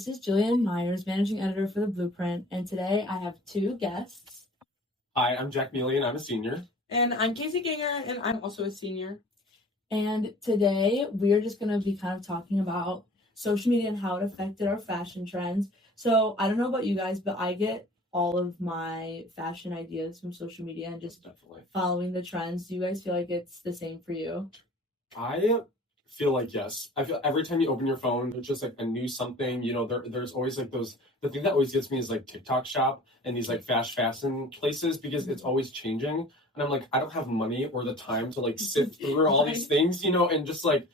this is Jillian Myers, managing editor for The Blueprint, and today I have two guests. Hi, I'm Jack Mealy, and I'm a senior. And I'm Casey Ganger, and I'm also a senior. And today we're just going to be kind of talking about social media and how it affected our fashion trends. So I don't know about you guys, but I get all of my fashion ideas from social media and just following the trends. Do you guys feel like it's the same for you? I feel like yes. I feel every time you open your phone, it's just like a new something. You know, there's always like those. The thing that always gets me is like TikTok shop and these like fast fashion places because it's always changing. And I'm like, I don't have money or the time to like sift through all these things, you know, and just like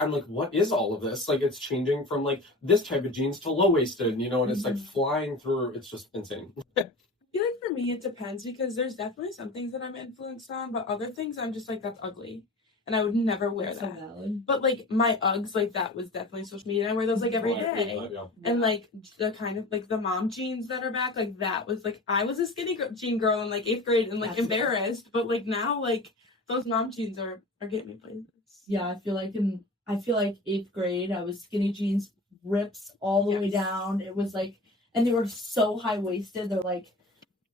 I'm like, what is all of this? Like, it's changing from like this type of jeans to low waisted, you know, and it's like flying through. It's just insane. I feel like for me, it depends because there's definitely some things that I'm influenced on, but other things I'm just like, that's ugly. And I would never wear that. But like my Uggs, like that was definitely social media. I wear those like every day. And like the kind of like the mom jeans that are back, like that was like, I was a skinny jean girl in like 8th grade and like embarrassed. But like now, like those mom jeans are getting me places. Yeah, I feel like 8th grade, I was skinny jeans, rips all the way down. It was like, and they were so high waisted. They're like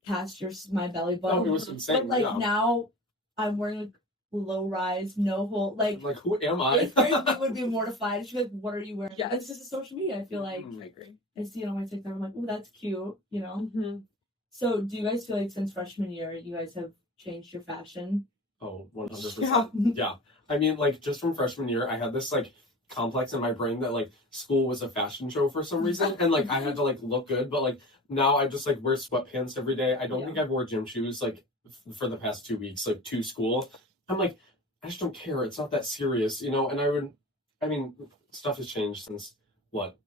past my belly button. Oh, it was insane. But like now, I'm wearing like low rise, no hole. Like who am I? 8th grade I would be mortified. She'd be like, "What are you wearing?" Yeah, it's just social media. I feel like I agree. I see it on my TikTok. I'm like, "Oh, that's cute," you know. Mm-hmm. So, do you guys feel like since freshman year, you guys have changed your fashion? Oh, 100%. Yeah. I mean, like, just from freshman year, I had this, like, complex in my brain that, like, school was a fashion show for some reason. And, like, I had to, like, look good. But, like, now I just, like, wear sweatpants every day. I don't think I've wore gym shoes, like, for the past 2 weeks, like, to school. I'm like, I just don't care. It's not that serious, you know? And stuff has changed since, what?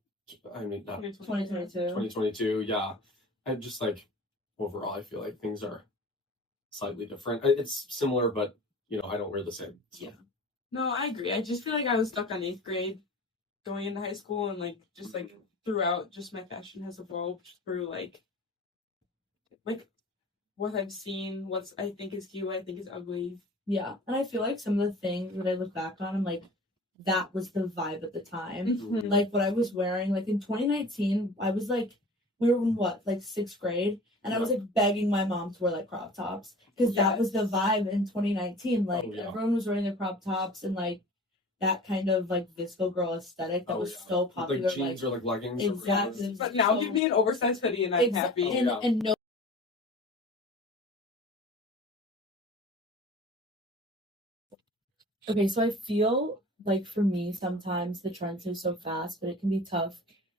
I mean, not 2022, yeah. I just, like, overall, I feel like things are slightly different. It's similar, but you know, I don't wear the same. So. Yeah. No, I agree. I just feel like I was stuck on 8th grade going into high school, and like just like throughout, just my fashion has evolved through like what I've seen, what I think is cute, what I think is ugly. Yeah, and I feel like some of the things that I look back on, I'm like, that was the vibe at the time. Mm-hmm. Like what I was wearing, like in 2019, I was like, we were in what, like 6th grade? And I was like begging my mom to wear like crop tops because that was the vibe in 2019. Like everyone was wearing the crop tops and like that kind of like visco girl aesthetic that was so popular. Like jeans or like leggings. Exactly. But now give me an oversized hoodie and I'm happy. And no. Okay, so I feel like for me sometimes the trends move so fast, but it can be tough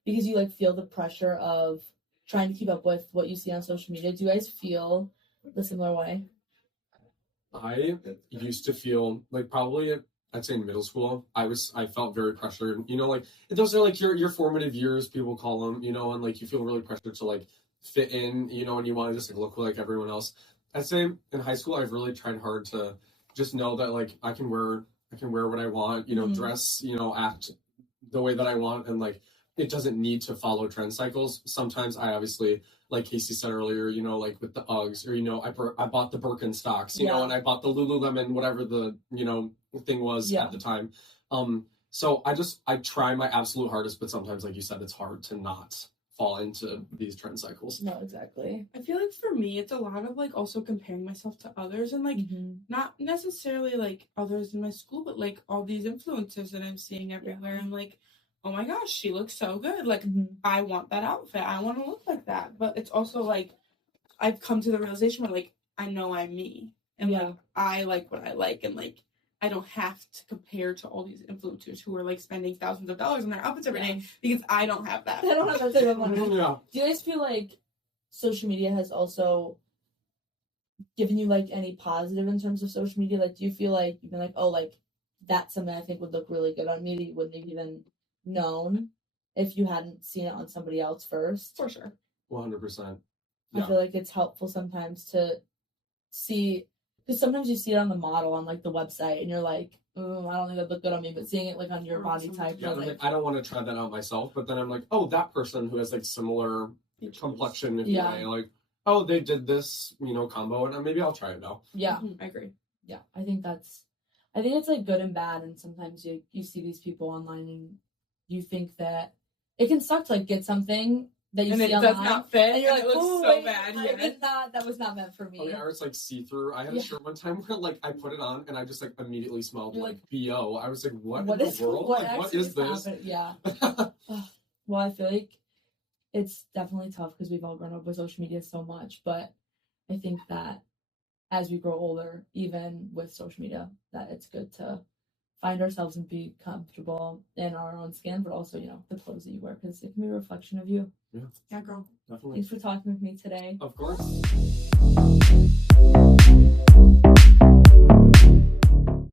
because you like feel the pressure of trying to keep up with what you see on social media. Do you guys feel the similar way? I used to feel like probably I'd say in middle school, I felt very pressured. You know, like those are like your formative years, people call them, you know, and like you feel really pressured to like fit in, you know, and you want to just like look like everyone else. I'd say in high school I've really tried hard to just know that like I can wear what I want, you know, dress, you know, act the way that I want, and like it doesn't need to follow trend cycles. Sometimes I obviously, like Casey said earlier, you know, like with the Uggs, or, you know, I bought the Birkenstocks, you know, and I bought the Lululemon, whatever the, you know, thing was at the time. So I try my absolute hardest, but sometimes, like you said, it's hard to not fall into these trend cycles. No, exactly. I feel like for me, it's a lot of like also comparing myself to others and like not necessarily like others in my school, but like all these influencers that I'm seeing everywhere. I'm like, oh my gosh, she looks so good. Like, I want that outfit. I want to look like that. But it's also like, I've come to the realization where like, I know I'm me. And like, I like what I like. And like, I don't have to compare to all these influencers who are like spending thousands of dollars on their outfits every day because I don't have that. I don't have that type of money. Yeah. Do you guys feel like social media has also given you like any positive in terms of social media? Like, do you feel like you've been like, oh, like that's something I think would look really good on me that you wouldn't have even known if you hadn't seen it on somebody else first? For sure. 100%. I feel like it's helpful sometimes to see, because sometimes you see it on the model on like the website and you're like, I don't think that'd look good on me, but seeing it like on your body type, like, I don't want to try that out myself, but then I'm like, oh, that person who has like similar complexion, if you may, like, oh, they did this, you know, combo, and maybe I'll try it now. Yeah, I agree. Yeah, I think it's like good and bad, and sometimes you see these people online and you think that it can suck to like get something that you and see it online, does not fit, and you're like, it looks oh, so wait, bad. I Yeah. did not, that was not meant for me. Oh, yeah, or it's like see-through. I had a shirt one time where like I put it on and I just like immediately smelled like BO. I was like, what in the world? What is this? Yeah. Well, I feel like it's definitely tough because we've all grown up with social media so much, but I think that as we grow older, even with social media, that it's good to find ourselves and be comfortable in our own skin, but also, you know, the clothes that you wear, because it can be a reflection of you. Yeah, girl. Definitely. Thanks for talking with me today. Of course.